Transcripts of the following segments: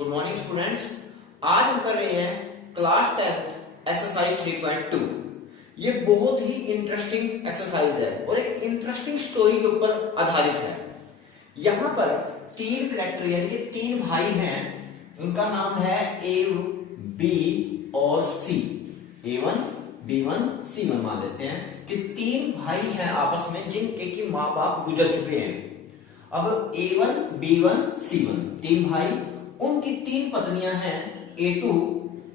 Good morning students. आज हम कर रहे हैं क्लास 10th एक्सरसाइज 3.2। ये बहुत ही इंटरेस्टिंग एक्सरसाइज है और एक इंटरेस्टिंग स्टोरी के ऊपर आधारित है। यहाँ पर तीन कैरेक्टर यानी तीन भाई हैं, उनका नाम है ए, बी और सी। A1, B1, C1 मान लेते हैं कि तीन भाई हैं आपस में जिनके की माँ बाप गुजर चुके हैं। अब A1, B1, C1 तीन भाई, उनकी तीन पत्नियां हैं। A2,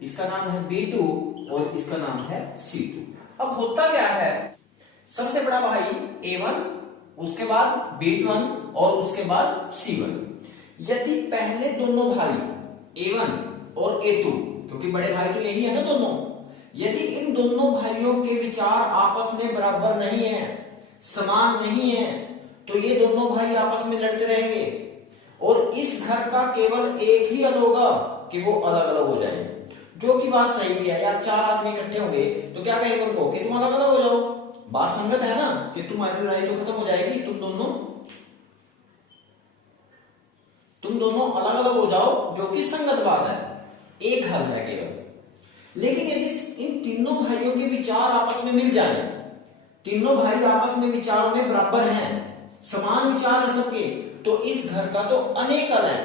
इसका नाम है B2 और इसका नाम है C2। अब होता क्या है, सबसे बड़ा भाई A1, उसके बाद B1 और उसके बाद C1। यदि पहले दोनों भाई A1 और A2, क्योंकि बड़े भाई तो यही है ना दोनों, यदि इन दोनों भाइयों के विचार आपस में बराबर नहीं है, समान नहीं है, तो ये दोनों भाई आपस में लड़ते रहेंगे और इस घर का केवल एक ही हल होगा कि वो अलग अलग हो जाए। जो कि बात सही भी है यार, चार आदमी इकट्ठे होंगे तो क्या कहेंगे उनको कि तुम अलग अलग हो जाओ। बात संगत है ना कि तुम्हारी लड़ाई तो खत्म हो जाएगी, तुम दोनों अलग अलग हो जाओ, जो कि संगत बात है, एक हल है केवल। लेकिन यदि इन तीनों भाइयों के विचार आपस में मिल जाए, तीनों भाई आपस में विचारों में बराबर हैं, समान विचार है सबके, तो इस घर का तो अनेक हल है।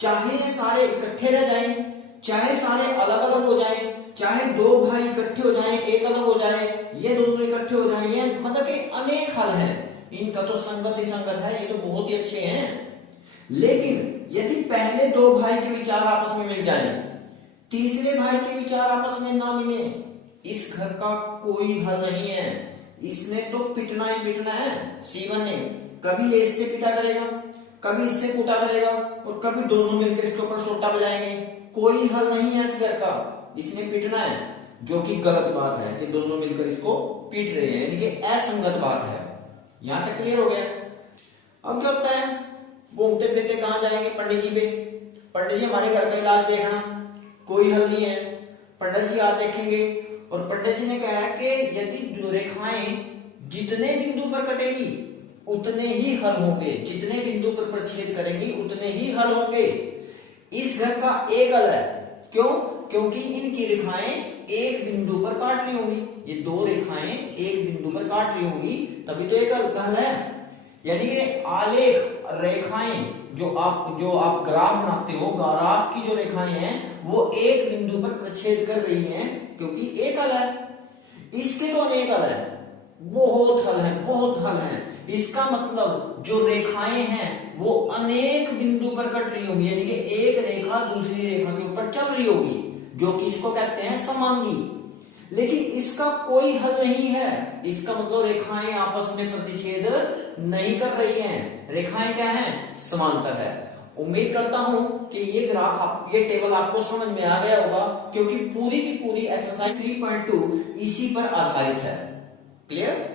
चाहे ये सारे इकट्ठे रह जाएं, चाहे सारे अलग अलग हो जाएं, चाहे दो भाई इकट्ठे हो जाएं, एक अलग हो जाए, ये दोनों इकट्ठे हो जाएं, ये मतलब कि अनेक हल हैं। इनका तो संगत ही संगत है, ये तो बहुत ही अच्छे हैं। लेकिन यदि पहले दो भाई के विचार आपस में मिल जाएं, तीसरे भाई के विचार आपस में ना मिले, इस घर का कोई हल नहीं है। इसने तो पिटना ही पिटना है। C1 ने कभी ये इससे पिटा करेगा, कभी इससे कूटा करेगा और कभी दोनों मिलकर इसके ऊपर सोटा बजाएंगे। कोई हल नहीं है इस घर का, इसने पिटना है, जो कि गलत बात है कि दोनों मिलकर इसको पीट रहे हैं, यानी कि असंगत बात है। यहां तक क्लियर हो गया। अब क्या होता है, घूमते फिरते कहां जाएंगे, पंडित जी पे। पंडित जी हमारे घर का इलाज देखना, कोई हल नहीं है। पंडित जी आप देखेंगे और पंडित जी ने कहा कि यदि रेखाएं जितने बिंदु पर कटेगी उतने ही हल होंगे, जितने बिंदु पर प्रच्छेद करेंगी उतने ही हल होंगे। इस घर का एक हल है। क्यों? क्योंकि इनकी रेखाएं एक बिंदु पर काट रही होंगी, ये दो रेखाएं एक बिंदु पर काट रही होंगी, तभी तो एक हल है। यानी कि आलेख रेखाएं जो आप ग्राफ बनाते हो, ग्राफ की जो रेखाएं हैं वो एक बिंदु पर प्रच्छेद कर रही हैं, क्योंकि एक हल है। इसके तो अनेक हल है, बहुत हल है, बहुत हल है। इसका मतलब जो रेखाएं हैं वो अनेक बिंदु पर कट रही होंगी, यानी कि एक रेखा दूसरी रेखा के ऊपर चल रही होगी, जो कि इसको कहते हैं समांगी। लेकिन इसका कोई हल नहीं है। इसका मतलब रेखाएं आपस में प्रतिच्छेद नहीं कर रही हैं। रेखाएं क्या हैं? समांतर है। उम्मीद करता हूं कि ये टेबल आपको समझ में आ गया होगा, क्योंकि पूरी की पूरी एक्सरसाइज 3.2 इसी पर आधारित है। क्लियर?